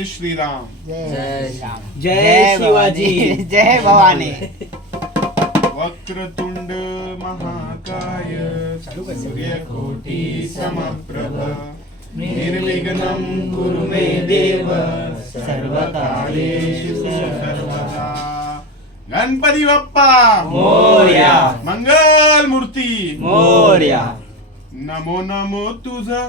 जय श्रीराम. जय शिवाजी. जय भवानी. वक्रतुंड महाकाय सूर्यकोटी समप्रभ निर्विघ्नं कुरु मे देव सर्वकार्येषु सर्वदा. गणपती बाप्पा मोरया. मंगल मूर्ती मोरया. नमो नमो तुझा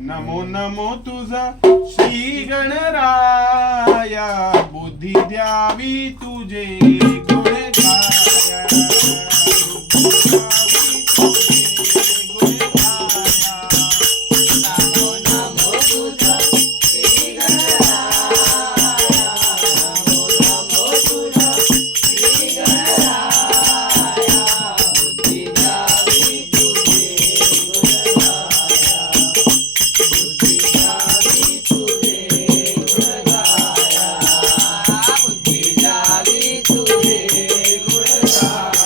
नमो नमो तुझा श्री गणराया बुद्धी द्यावी तुझे गुण गाया. बुद्धी द्यावी तुझे गुण गाया. नमो नमो तुझा श्री गणराया. नमो नमो तुझा श्री गणराया. बुद्धी द्यावी तुझे गुण गाया. बुद्धी द्यावी तुझे गुण गाया. बुद्धी द्यावी तुझे गुण गाया.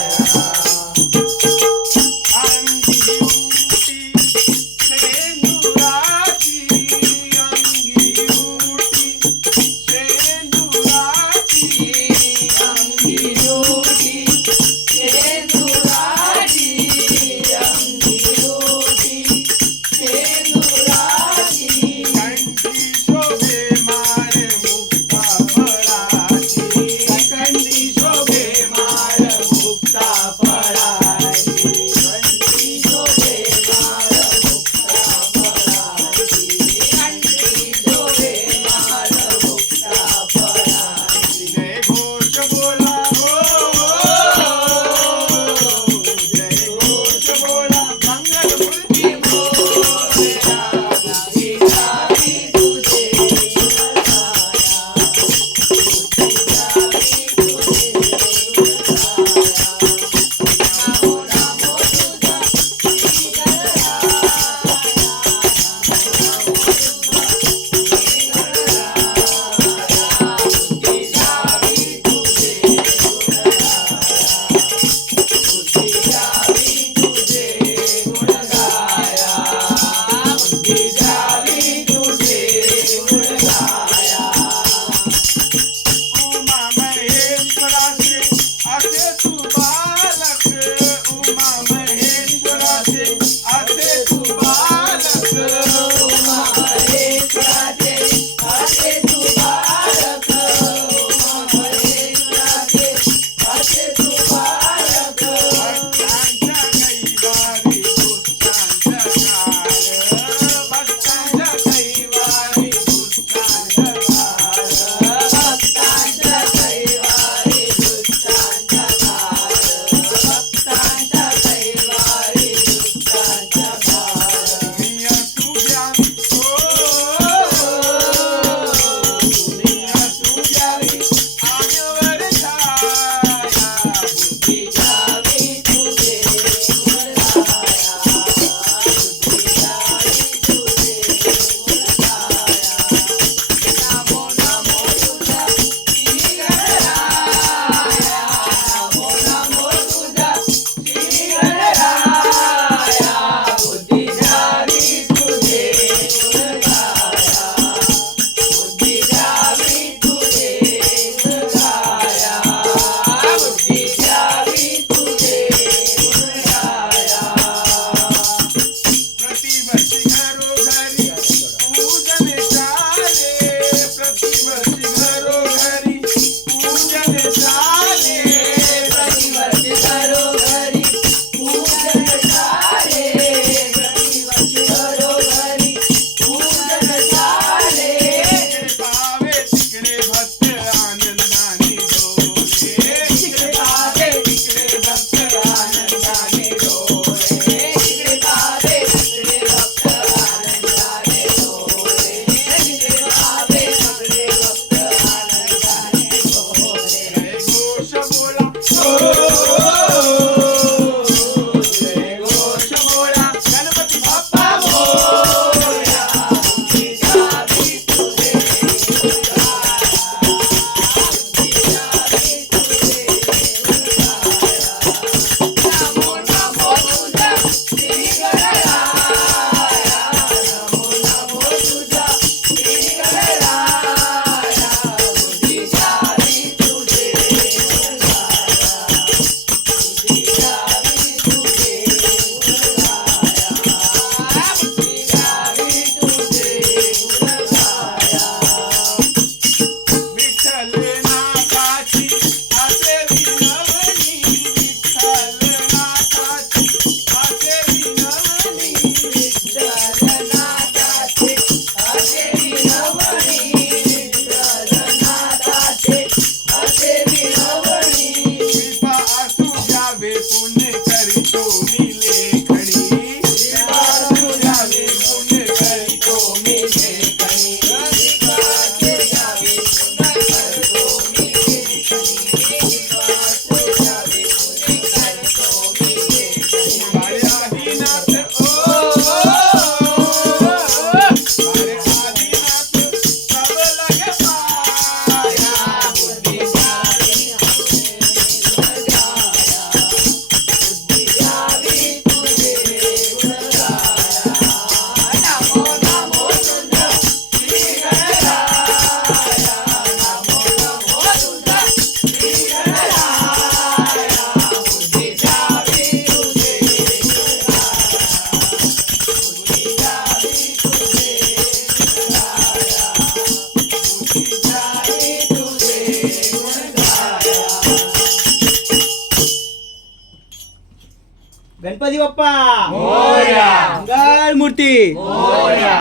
गणपती बाप्पा मोरया. मंगल मूर्ती